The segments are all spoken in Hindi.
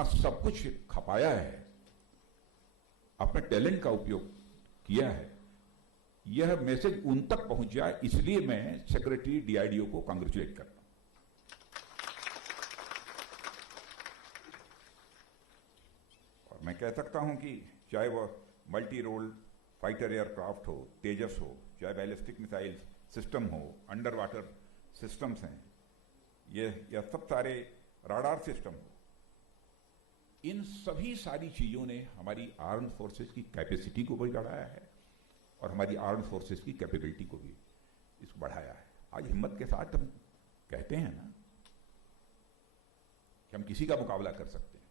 अपना सब कुछ खपाया है, अपने टैलेंट का उपयोग किया है, यह मैसेज उन तक पहुंच जाए, इसलिए मैं सेक्रेटरी डीआरडीओ को कांग्रेचुलेट करता हूं। और मैं कह सकता हूं कि चाहे वह मल्टी रोल फाइटर एयरक्राफ्ट हो, तेजस हो, चाहे बैलिस्टिक मिसाइल सिस्टम हो, अंडर वाटर सिस्टम्स हैं, यह सब सारे राडार सिस्टम हो, इन सभी सारी चीजों ने हमारी आर्म फोर्सेस की कैपेसिटी को भी बढ़ाया है और हमारी आर्म फोर्सेस की कैपेबिलिटी को भी इसको बढ़ाया है। आज हिम्मत के साथ हम कहते हैं ना कि हम किसी का मुकाबला कर सकते हैं।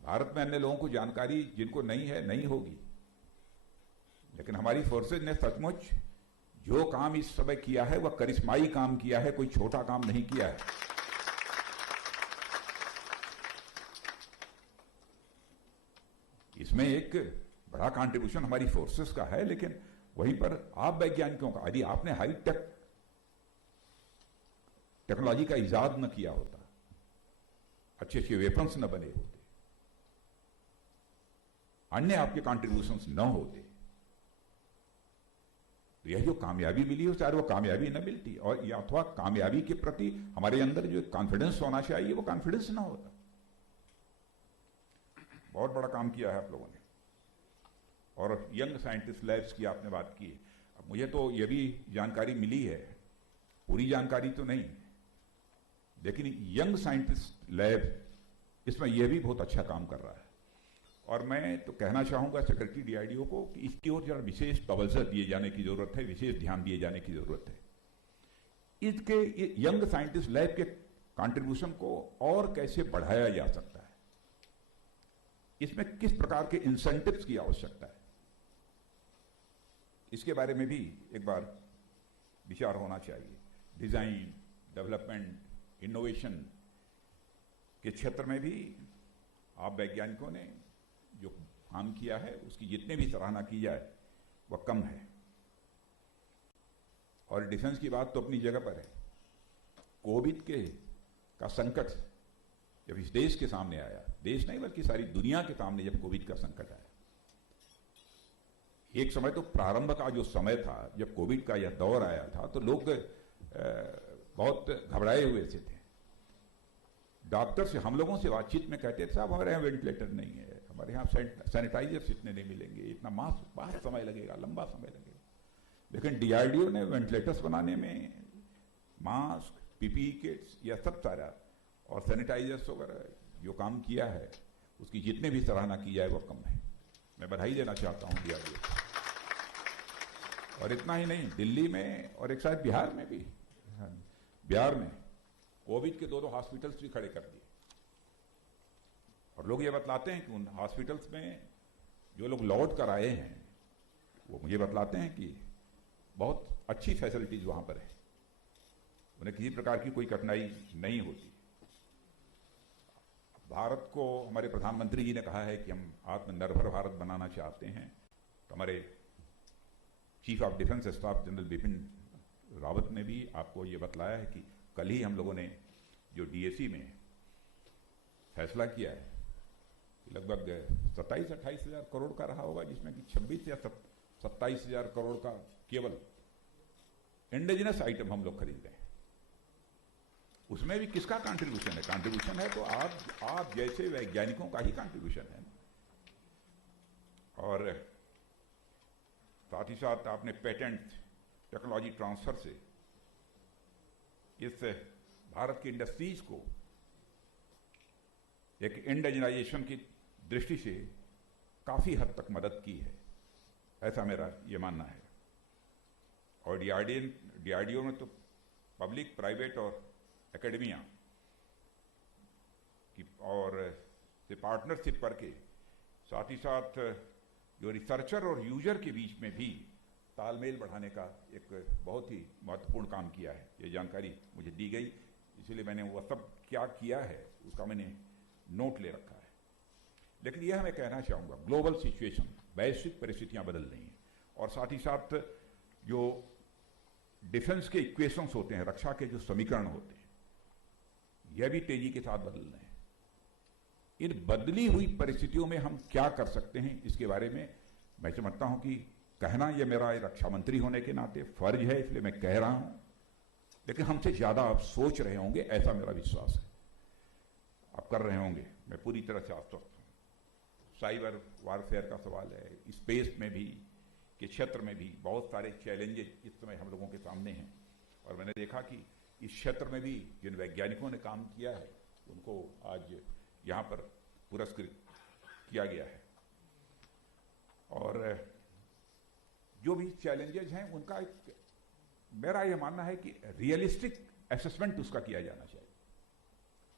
भारत में अन्य लोगों को जानकारी जिनको नहीं है नहीं होगी, लेकिन हमारी फोर्सेज ने सचमुच जो काम इस समय किया है वह करिश्माई काम किया है, कोई छोटा काम नहीं किया है। इसमें एक बड़ा कंट्रीब्यूशन हमारी फोर्सेस का है, लेकिन वहीं पर आप वैज्ञानिकों का, यदि आपने हाई टेक्नोलॉजी का इजाद न किया होता, अच्छे अच्छे वेपन्स न बने होते, अन्य आपके कंट्रीब्यूशंस न होते, तो यह जो कामयाबी मिली हो, चाहे वो कामयाबी न मिलती, और या अथवा कामयाबी के प्रति हमारे अंदर जो कॉन्फिडेंस होना चाहिए वो कॉन्फिडेंस ना होता। बहुत बड़ा काम किया है आप लोगों ने। और यंग साइंटिस्ट लैब्स की आपने बात की। अब मुझे तो यह भी जानकारी मिली है, पूरी जानकारी तो नहीं, लेकिन यंग साइंटिस्ट लैब इसमें यह भी बहुत अच्छा काम कर रहा है। और मैं तो कहना चाहूंगा सेक्रेटरी डीआरडीओ को कि इसकी ओर जरा विशेष तवज्जो दिए जाने की जरूरत है, विशेष ध्यान दिए जाने की जरूरत है। इसके यंग साइंटिस्ट लैब के कंट्रीब्यूशन को और कैसे बढ़ाया जा सकता है, इसमें किस प्रकार के इंसेंटिव्स की आवश्यकता है, इसके बारे में भी एक बार विचार होना चाहिए। डिजाइन, डेवलपमेंट, इनोवेशन के क्षेत्र में भी आप वैज्ञानिकों ने जो काम किया है उसकी जितने भी सराहना की जाए वह कम है। और डिफेंस की बात तो अपनी जगह पर है। कोविड का संकट जब इस देश के सामने आया, देश नहीं बल्कि सारी दुनिया के सामने जब कोविड का संकट आया, एक समय तो प्रारंभ का जो समय था जब कोविड का यह दौर आया था, तो लोग बहुत घबराए हुए से थे। डॉक्टर से, हम लोगों से बातचीत में कहते थे, साहब हमारे यहाँ वेंटिलेटर नहीं है, हमारे यहाँ सैनिटाइजर्स इतने नहीं मिलेंगे, इतना मास्क बहुत समय लगेगा, लंबा समय लगेगा। लेकिन डीआरडीओ ने वेंटिलेटर्स बनाने में मास्क, पीपीई किट्स, यह सब सारा और सैनिटाइजर्स वगैरह जो काम किया है उसकी जितने भी सराहना की जाए वह कम है। मैं बधाई देना चाहता हूँ डीआरडीओ को। और इतना ही नहीं, दिल्ली में और एक शायद बिहार में भी, बिहार में कोविड के 2 हॉस्पिटल्स भी खड़े कर दिए। और लोग ये बतलाते हैं कि उन हॉस्पिटल्स में जो लोग लौट कर आए हैं वो मुझे बतलाते हैं कि बहुत अच्छी फैसिलिटीज वहां पर है, उन्हें किसी प्रकार की कोई कठिनाई नहीं होती। भारत को हमारे प्रधानमंत्री जी ने कहा है कि हम आत्मनिर्भर भारत बनाना चाहते हैं। तो हमारे chief of defence staff general Bipin Rawat ने भी आपको ये बतलाया है कि कल ही हम लोगों ने जो डीएसी में फैसला किया है लगभग 27-28 हजार करोड़ का रहा होगा, जिसमें कि 26 या 27 हजार करोड़ का केवल इंडिजिनस आइटम हम लोग खरीद रहे हैं। उसमें भी किसका कंट्रीब्यूशन है? कंट्रीब्यूशन है तो आप जैसे वैज्ञानिकों का ही कंट्रीब्यूशन है। और साथ ही साथ आपने पेटेंट टेक्नोलॉजी ट्रांसफर से इस भारत की इंडस्ट्रीज को एक इंडिजिनाइजेशन की दृष्टि से काफी हद तक मदद की है, ऐसा मेरा ये मानना है। और डीआरडीओ में तो पब्लिक, प्राइवेट और एकेडमिया की और से पार्टनरशिप करके, साथ ही साथ जो रिसर्चर और यूजर के बीच में भी तालमेल बढ़ाने का एक बहुत ही महत्वपूर्ण काम किया है। ये जानकारी मुझे दी गई, इसलिए मैंने वह सब क्या किया है उसका मैंने नोट ले रखा है। लेकिन यह मैं कहना चाहूँगा, ग्लोबल सिचुएशन, वैश्विक परिस्थितियाँ बदल रही हैं, और साथ ही साथ जो डिफेंस के इक्वेशंस होते हैं, रक्षा के जो समीकरण होते हैं, यह भी तेजी के साथ बदल रहे हैं। इन बदली हुई परिस्थितियों में हम क्या कर सकते हैं, इसके बारे में मैं समझता हूं कि कहना यह मेरा रक्षा मंत्री होने के नाते फर्ज है, इसलिए मैं कह रहा हूं। लेकिन हमसे ज्यादा आप सोच रहे होंगे, ऐसा मेरा विश्वास है। आप कर रहे होंगे, मैं पूरी तरह से आश्वस्त हूं। साइबर वारफेयर का सवाल है, स्पेस में भी के क्षेत्र में भी बहुत सारे चैलेंजेस इस समय हम लोगों के सामने हैं। और मैंने देखा कि इस क्षेत्र में भी जिन वैज्ञानिकों ने काम किया है उनको आज यहाँ पर पुरस्कृत किया गया है। और जो भी चैलेंजेस हैं उनका एक मेरा यह मानना है कि रियलिस्टिक असेसमेंट उसका किया जाना चाहिए।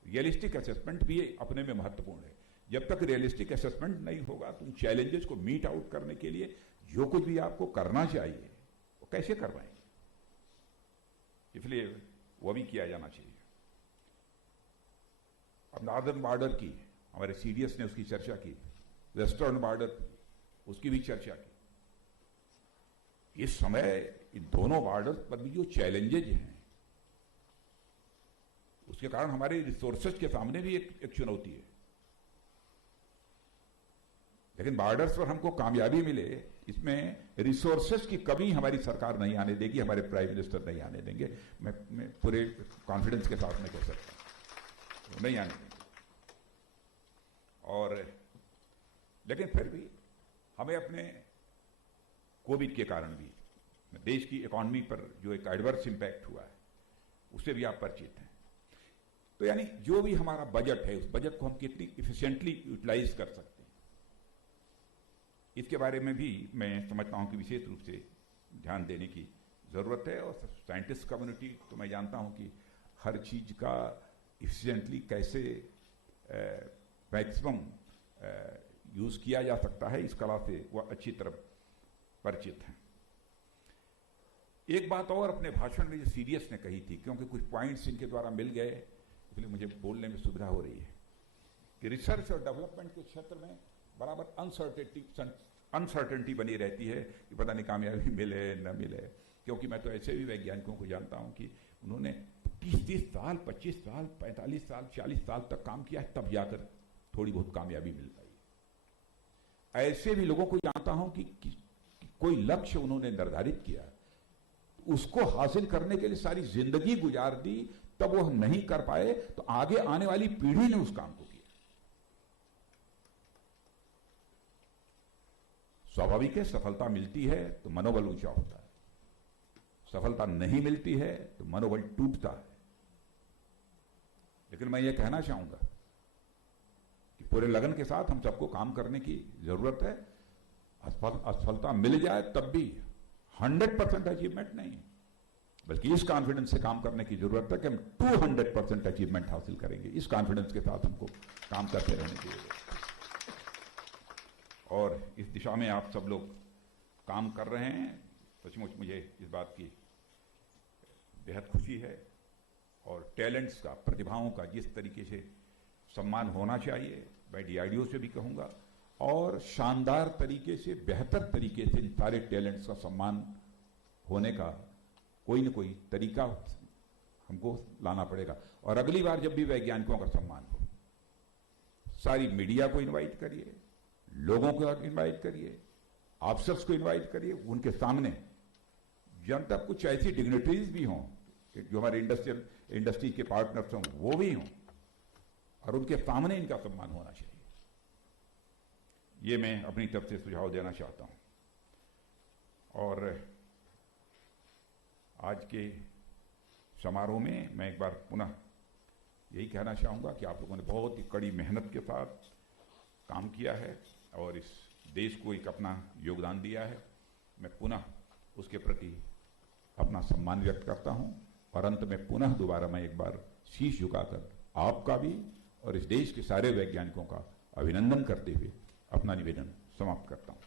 रियलिस्टिक असेसमेंट भी अपने में महत्वपूर्ण है। जब तक रियलिस्टिक असेसमेंट नहीं होगा तो उन चैलेंजेस को मीट आउट करने के लिए जो कुछ भी आपको करना चाहिए वो कैसे कर पाएंगे, इसलिए वो भी किया जाना चाहिए। अब नॉर्दर्न बॉर्डर की हमारे सीडीएस ने उसकी चर्चा की, वेस्टर्न बॉर्डर उसकी भी चर्चा की। इस समय इन दोनों बॉर्डर पर भी जो चैलेंजेज हैं उसके कारण हमारे रिसोर्सेज के सामने भी एक चुनौती है। लेकिन बॉर्डर्स पर हमको कामयाबी मिले, इसमें रिसोर्सेज की कमी हमारी सरकार नहीं आने देगी, हमारे प्राइम मिनिस्टर नहीं आने देंगे। मैं पूरे कॉन्फिडेंस के साथ में कह सकता हूं, नहीं आने देंगे। और लेकिन फिर भी हमें अपने कोविड के कारण भी देश की इकोनॉमी पर जो एक एडवर्स इंपैक्ट हुआ है उससे भी आप परिचित हैं। तो यानी जो भी हमारा बजट है उस बजट को हम कितनी इफिशिएंटली यूटिलाइज कर सकते हैं, इसके बारे में भी मैं समझता हूं कि विशेष रूप से ध्यान देने की जरूरत है। और साइंटिस्ट कम्युनिटी तो मैं जानता हूं कि हर चीज का इफिशिएंटली कैसे मैक्सिमम यूज किया जा सकता है, इस कला से वह अच्छी तरह परिचित हैं। एक बात और अपने भाषण में जो सीडीएस ने कही थी, क्योंकि कुछ पॉइंट्स इनके द्वारा मिल गए इसलिए मुझे बोलने में सुविधा हो रही है, कि रिसर्च और डेवलपमेंट के क्षेत्र में बराबर अनसर्टेनिटी बनी रहती है कि पता नहीं कामयाबी मिले न मिले। क्योंकि मैं तो ऐसे भी वैज्ञानिकों को जानता हूं कि उन्होंने 30-30 साल, 25 साल, 45 साल, 40 साल तक काम किया है, तब जाकर थोड़ी बहुत कामयाबी मिल पाई। ऐसे भी लोगों को जानता हूं कि कोई लक्ष्य उन्होंने निर्धारित किया, उसको हासिल करने के लिए सारी जिंदगी गुजार दी, तब वो नहीं कर पाए तो आगे आने वाली पीढ़ी ने उस काम को किया। स्वाभाविक है, सफलता मिलती है तो मनोबल ऊंचा होता है, सफलता नहीं मिलती है तो मनोबल टूटता है। लेकिन मैं ये कहना चाहूंगा कि पूरे लगन के साथ हम सबको काम करने की जरूरत है। असफलता मिल जाए तब भी 100% अचीवमेंट नहीं, बल्कि इस कॉन्फिडेंस से काम करने की जरूरत है कि हम 200% अचीवमेंट हासिल करेंगे। इस कॉन्फिडेंस के साथ हमको काम करते रहने की जरूरत है। और इस दिशा में आप सब लोग काम कर रहे हैं, सचमुच मुझे इस बात की बेहद खुशी है। और टैलेंट्स का, प्रतिभाओं का जिस तरीके से सम्मान होना चाहिए, मैं डीआरडीओ से भी कहूंगा, और शानदार तरीके से, बेहतर तरीके से इन सारे टैलेंट्स का सम्मान होने का कोई न कोई तरीका हमको लाना पड़ेगा। और अगली बार जब भी वैज्ञानिकों का सम्मान हो, सारी मीडिया को इनवाइट करिए, लोगों को इनवाइट करिए, ऑफिसर्स को इनवाइट करिए, उनके सामने जब तक कुछ ऐसी डिग्निटरीज भी हों जो हमारे इंडस्ट्री के पार्टनर्स हों, वो भी हों, और उनके सामने इनका सम्मान होना चाहिए। ये मैं अपनी तरफ से सुझाव देना चाहता हूं। और आज के समारोह में मैं एक बार पुनः यही कहना चाहूंगा कि आप लोगों ने बहुत ही कड़ी मेहनत के साथ काम किया है और इस देश को एक अपना योगदान दिया है। मैं पुनः उसके प्रति अपना सम्मान व्यक्त करता हूं। और अंत में पुनः दोबारा मैं एक बार शीश झुकाकर आपका भी और इस देश के सारे वैज्ञानिकों का अभिनंदन करते हुए अपना निवेदन समाप्त करता हूं।